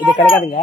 இது கிடைக்காதுங்க.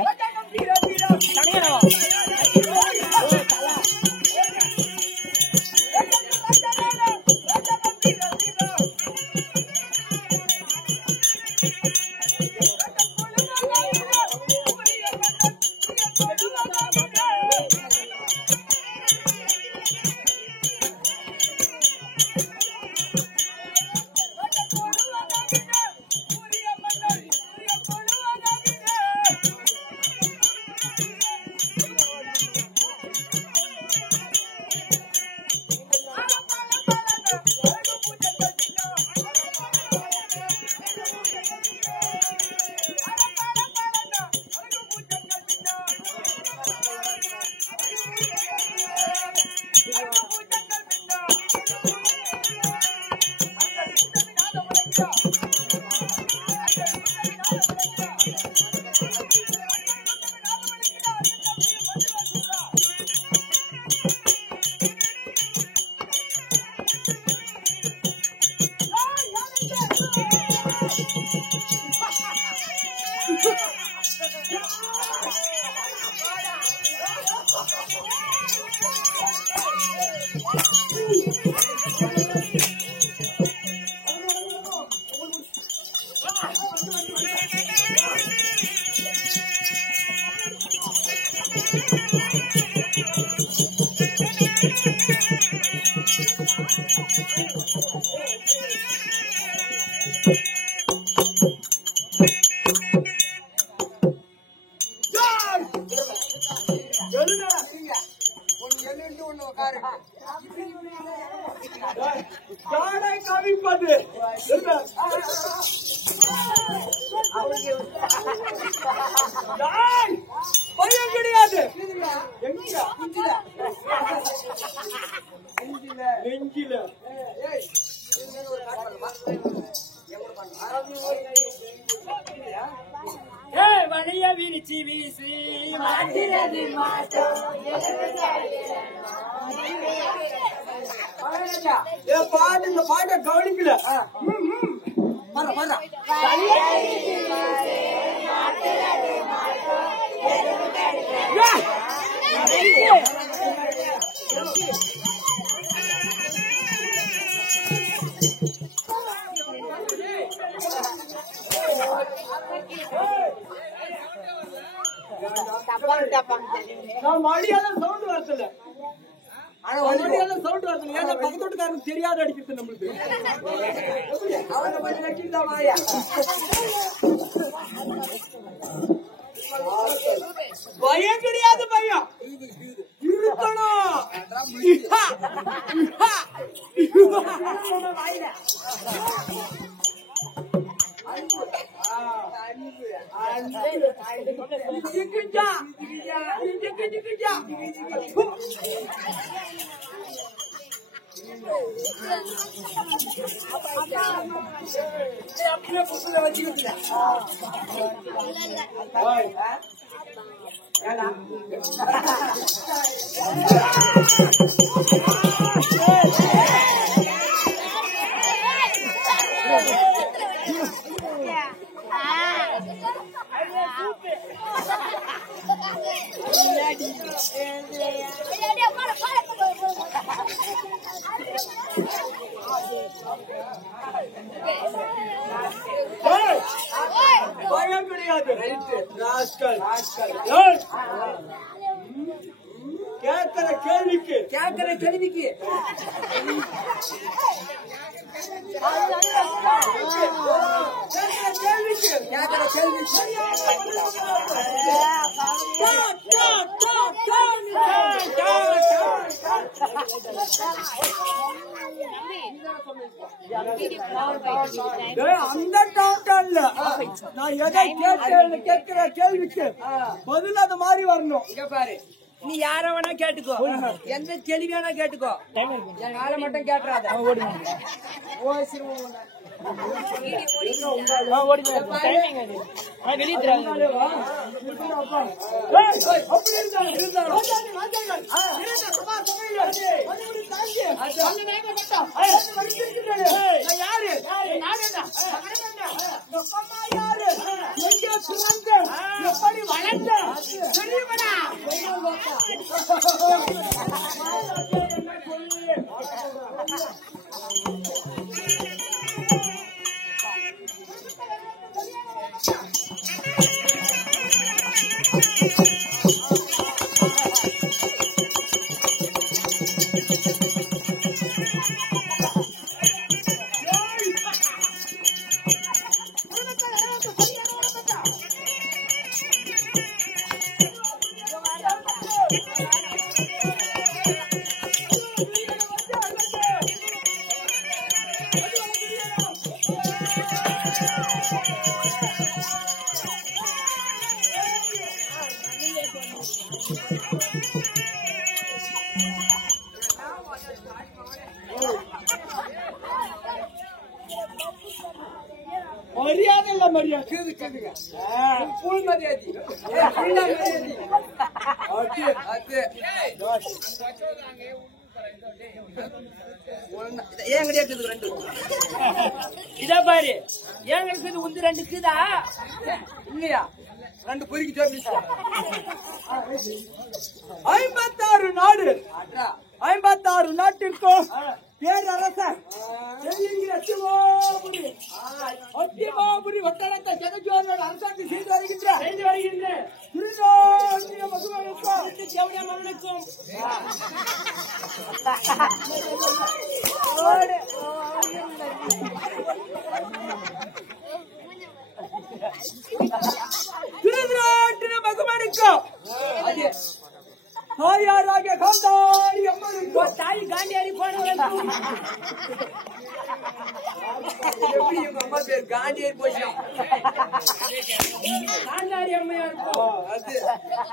தெரியாத அடிக்கிறது நம்மளுக்கு பயம் கிடையாது, பயம் இருக்கணும். கேட்கிற கேள்விக்கு அந்த டாக்டர்ல நான் எதை கேட்கிற கேள்விக்கு பதில் அது மாதிரி வரணும். இங்க பாரு, நீ யார வேணா கேட்டுக்கோ, எந்த கேள்வி வேணா கேட்டுக்கோ, என் ஆளை மட்டும் கேட்டுறாத. யாரு மரியாதை இல்ல மரியாதை புல் மரியாதை இதா பாரு எங்களுக்கு உந்து ரெண்டு இருக்குதா இல்லையா ரெண்டு பொறிக்கு 56 நாடு 56 நாட்டிற்கும் பேரரசர் அத்திமாபுரி வட்டாரத்தை ஜனஜோதியோட அரசாங்கம் செய்து வருகின்ற மகனுக்கும் திருநாட்டின மகனுக்கும் தாயாராகிய காந்தாரி அம்மனுக்கு தாய் காந்தியாரி போனவங்க எப்படி உங்க அம்மா பேர் காந்தியாரி போயிடும் காந்தாரி அம்மையாருக்கும்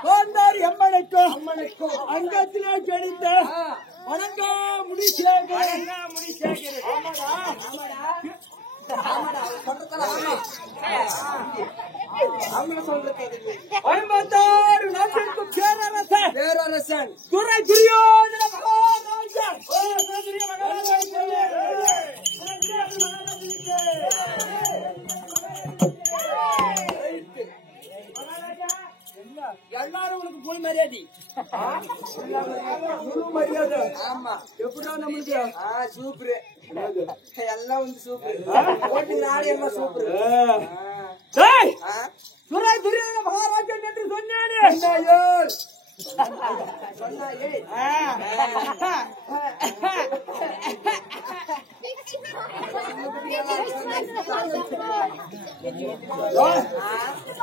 காந்தாரி அம்மனுக்கும் அங்கத்திலே கிடைத்த வணங்க முடிசேகர் பேரரசன் துறை துரியோதன மகாராஜன் எல்லாரும் உனக்கு புல் மரியாதை மரியாதை ஆமா எப்படா நம்மளுக்கு சூப்பர் எல்லாம் வந்து சூப்பர் ஓட்டு நாடு எல்லாம் சூப்பர் துரை துரியோதன மகாராஜன் என்று சொன்னானே சொன்னாயே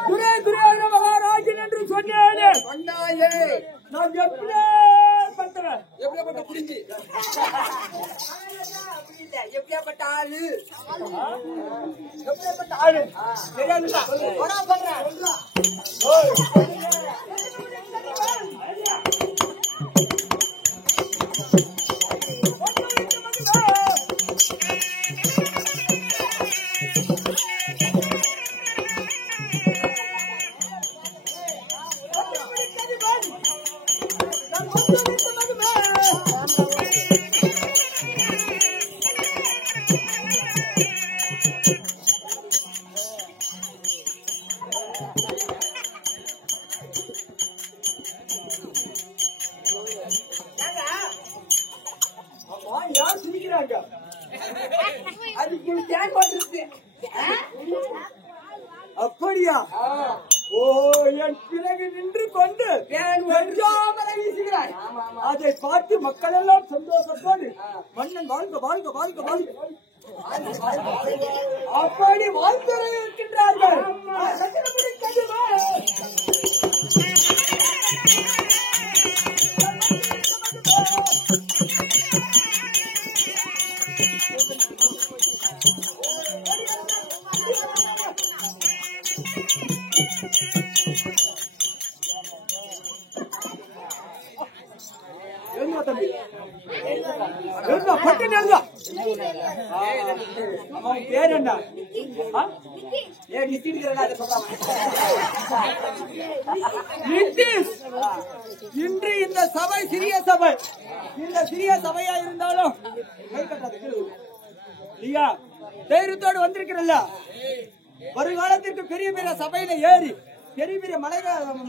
துரை துரியோதன மகாராஜன் என்று சொன்னானே நான் எப்படிப்பட்ட புரிஞ்சு எப்படியாப்பட்ட ஆளு அப்படியா ஓ என் பிறகு நின்று கொண்டு வீசுகிறாய் அதை பார்த்து மக்கள் எல்லாம் சந்தோஷத்தோடு மன்னன் வாழ்க வாழ்க வாழ்க வாழ்க அப்படி வாழ்த்து இருக்கின்றார்கள். இன்று இந்த சபை சிறிய சபை, இந்த சிறிய சபையா இருந்தாலும் தைரியத்தோடு வந்திருக்கிறல்ல, வருகாலத்திற்கு பெரிய பெரிய சபையில ஏறி பெரிய பெரிய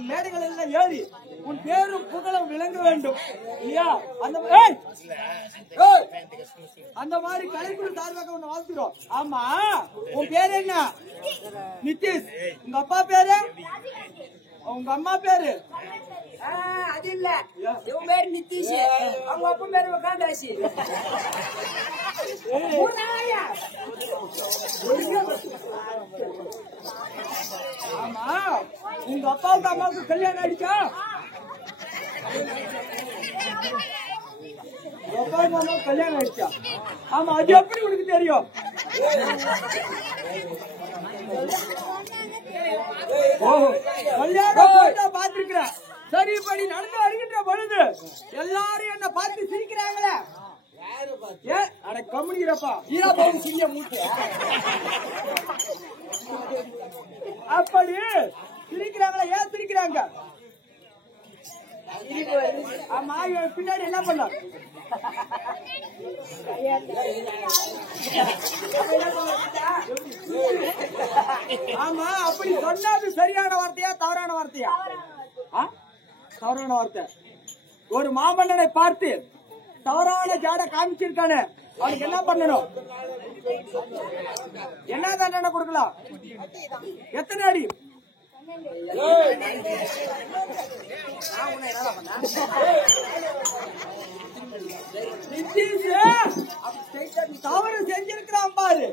மேடைகள் எல்லாம் ஏறி உன் பேரும் புகழும் விளங்க வேண்டும் இல்லையா? அந்த மாதிரி கலைக்குழு சார்பாக ஒண்ணு வாழ்த்துறோம். ஆமா, உன் பேரு என்ன? நிதிஷ். உங்க அப்பா பேரு? உங்க அம்மா பேரு? அது இல்ல, இவன் பேரு நிதிஷ், அவங்க அப்பா பேரு உட்காந்தாச்சு. ஆமா, உங்க அப்பாவுக்கு அம்மாவுக்கு கல்யாணம் ஆயிடுச்சா? அப்பாவுக்கு அம்மாவுக்கு கல்யாணம் ஆயிடுச்சா? ஆமா, அது எப்படி உனக்கு தெரியும்? கல்யாணம் பாத்துருக்கிறேன். சரி, இப்படி நடந்து வருகின்ற பொழுது எல்லாரும் என்ன பார்த்து சிரிக்கிறாங்களே, அட கம்முனிக்கிறப்பா, சிறிய மூட்டு அப்படி சிரிக்கிறாங்களா? ஏன் சிரிக்கிறாங்க? ஆமா, பின்னாடி என்ன பண்ண? ஆமா, அப்படி சொன்னது சரியான வார்த்தையா தவறான வார்த்தையா? தவறான வார்த்தை. ஒரு மாமன்னனை பார்த்து தவறான ஜாட காமிச்சிருக்கானே, அவனுக்கு என்ன பண்ணணும்? என்ன தண்டனை கொடுக்கலாம்? எத்தனை அடி? தவறு செஞ்சிருக்கிறான் பாரு.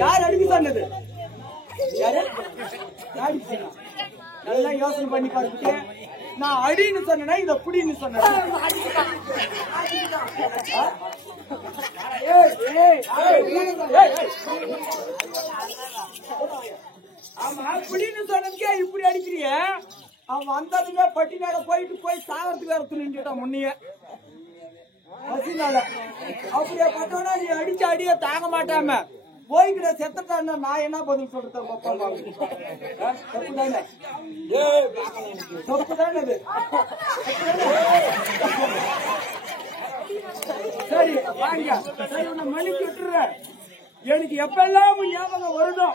யார் அடிக்க சொன்னது? நல்லா யோசனை பண்ணி பாருங்க. நான் அடின்னு சொன்னா இத புடின்னு சொன்னேன். ஆமா, புடின்னு சொன்னதுக்கே இப்படி அடிக்கிறிய? அவன் வந்ததுங்க பட்டி நேர போய் சாகறதுக்கு வேற துணிஞ்சுட்டான் முன்னைய பசினால. அப்படியே பார்த்தோன்னா நீ அடிச்ச அடிய தாங்க மாட்டாம போய்கிற செத்துட்டான்னா நான் என்ன பதில் சொல்றேன்? தப்பு தானே? தப்பு தானே அது? சரி வாங்க, சரி உன்னை மன்னிச்சு விட்டுறேன். எனக்கு எப்பெல்லாம் ஞாபகம் வருதோ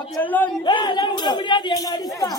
அப்ப எல்லாம் முடியாது, என்ன அடிச்சுதான்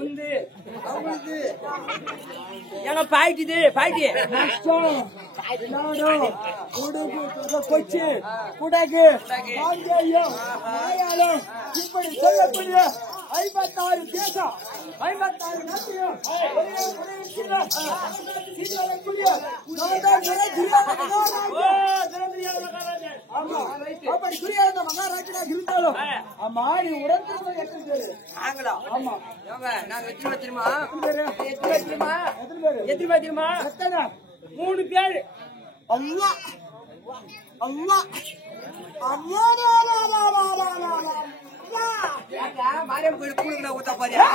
உந்து அவங்களுக்கு எங்க பாய்க்குது பாய்க்கு கொச்சி குடகு மலையாளம் இப்படி சொல்லக்கூடிய 56 தேசம் 56 நாட்டையும் அப்படி புரியாத மகாராஜா இருந்தாலும் ஆமா நீ உடனே எத்தனை தெரியுமா 3 பேரு அம்மா அம்மா அம்மா மாரியம் கோயில் கூடுங்க ஊத்த பாரியா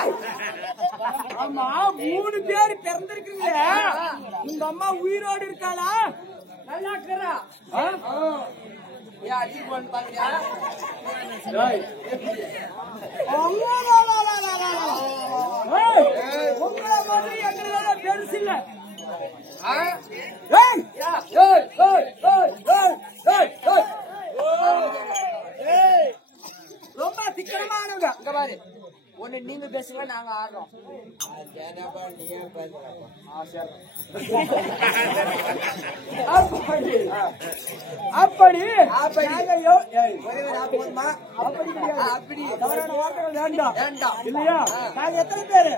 ஆமா 3 பேர் பிறந்திருக்கீங்க உங்க அம்மா உயிரோடு இருக்காளா நல்லா இருக்கறா யா ஜீவன் பாக்கறியா உங்கள மாதிரி எங்களோட பெருசு இல்ல ஏய் ஏய் ஏய் ஏய் ரொம்ப சிக்கனமானவங்க இங்க பாரு ஒண்ணு நீங்க பேசுங்க நாங்க ஆடுறோம் அப்படி வேண்டாம் இல்லையா நாங்க எத்தனை பேரு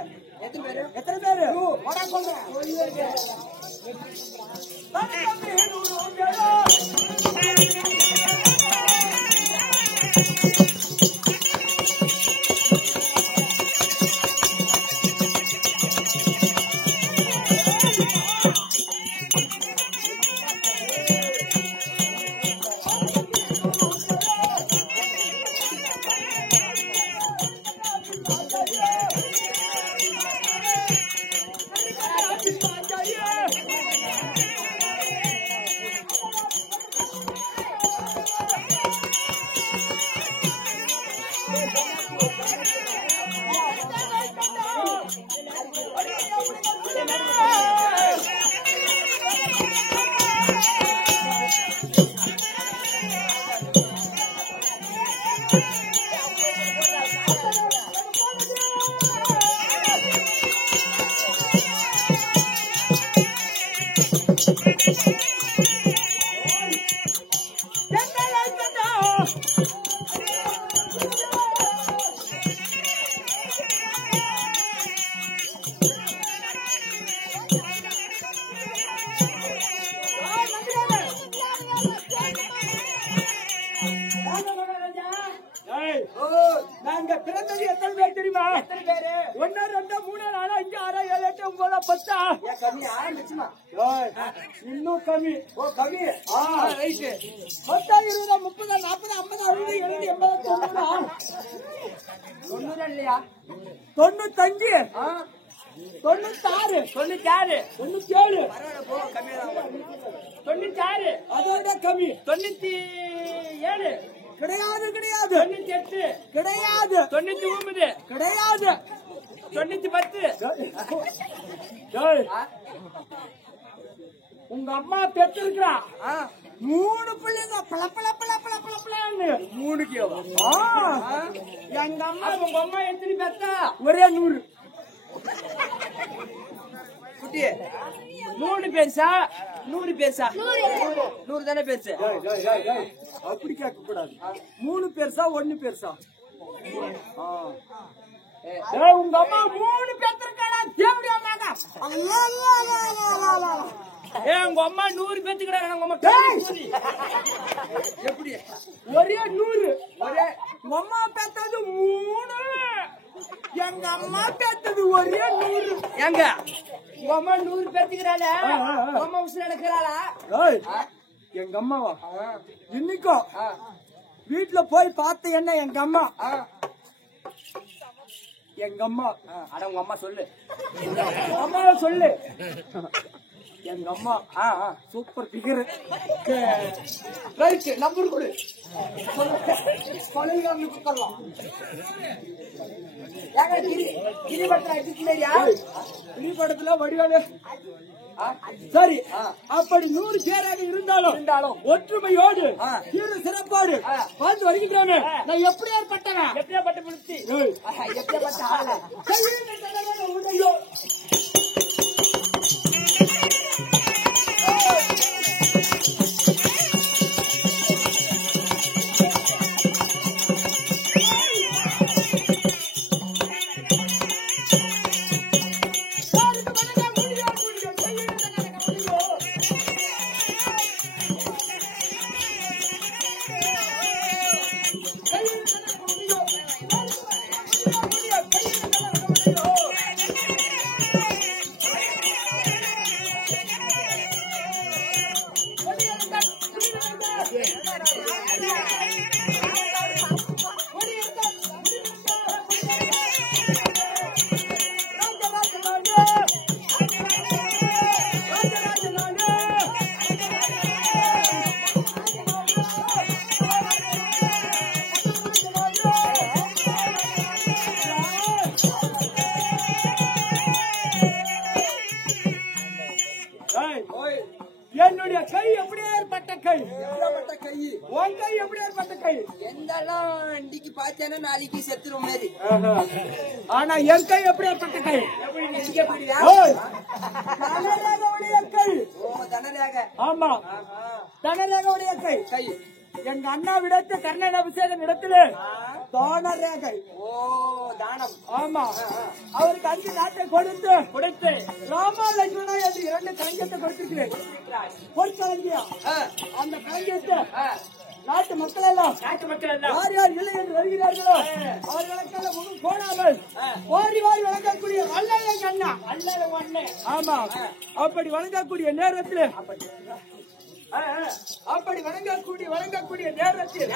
நாங்க பிறந்தது எத்தனை பேர் தெரியுமா? 1 2 3 4 5 6 7 8 9 10 இன்னும் கம்மி. ஓ கம்மி. ரைட். 10 20 30 40 50 60 70 80 90 இல்லையா? 95 96 97 96 அதோட கம்மி 97 கிடையாது 98 கிடையாது 99 கிடையாது 910 உங்க அம்மா பெற்றிருக்கிறா 3 பிள்ளைங்க பல 3 கேவா எங்க அம்மா உங்க அம்மா எத்தனை பெத்தா ஒரே 100 குட்டி 3 பெருசா 100 பெருசா 100 தானே பெருசு அப்படி கேட்க கூடாது 3 பெருசா 1 பெருசா உங்க அம்மா 3 பெத்திருக்காடா தேவடியா மாங்க உங்க அம்மா 100 பெத்துக்கிறாங்க உங்க அம்மா எப்படி ஒரே 100 ஒரே உங்க அம்மா பெத்தது 3 எங்க அம்மா பெத்தது ஒரே 100 எங்க உங்க அம்மா 100 பெத்துக்கிறாள அம்மா உசுர எடுக்கிறாளா எங்க அம்மாவா இன்னைக்கும் வீட்டுல போய் பார்த்து என்ன எங்க அம்மா அட உங்க அம்மா சொல்லு அம்மாவை சொல்லு எங்க அம்மா சூப்பர் பிகர் ரைட் நம்பர் கொடு கொடுக்கலாம் கிரிபடத்துல வடிவாளு சரி, அப்படி 100 பேராக இருந்தாலும் ஒற்றுமையோடு சிறப்பாடு பார்த்து வருகின்றோமே. நான் எப்படி ஏற்பட்டவன்? எப்படியாப்பட்ட புலிச்சி? எப்படியாப்பட்ட ஆளு? உடையோ என்னுடைய கை எப்படி ஏற்பட்ட கை? கை உன் கை எப்படி ஏற்பட்ட கை? எந்தெல்லாம் இன்னைக்கு பார்த்தேன்னா நாளைக்கு செத்துரும் மாரி. ஆனா என் கை எப்படி ஏற்பட்ட கை? தனரேகவுடைய கை. தனரேக. ஆமா, தனரேகவுடைய கை. கை எங்க அண்ணா விடத்து கர்ணன் அபிஷேகம் இடத்திலே தான ரேகை. ஓ, தானம். ஆமா, அவருக்கு 5 நாட்டை கொடுத்து ராமா லட்சுமணா என்று 2 களஞ்சியத்தை கொடுத்திருக்கிறேன். ஒரு களஞ்சியம். அந்த களஞ்சியத்தை நாட்டு மக்கள் எல்லாம் யார் யார் இல்லை என்று வருகிறார்களோ அவர்களுக்கெல்லாம் முகம் போடாமல் ஓடி வாரி வழங்கக்கூடிய வல்லல் எங்க அண்ணா. ஆமா, அப்படி வழங்கக்கூடிய நேரத்தில் வழங்கக்கூடிய நேரத்தில்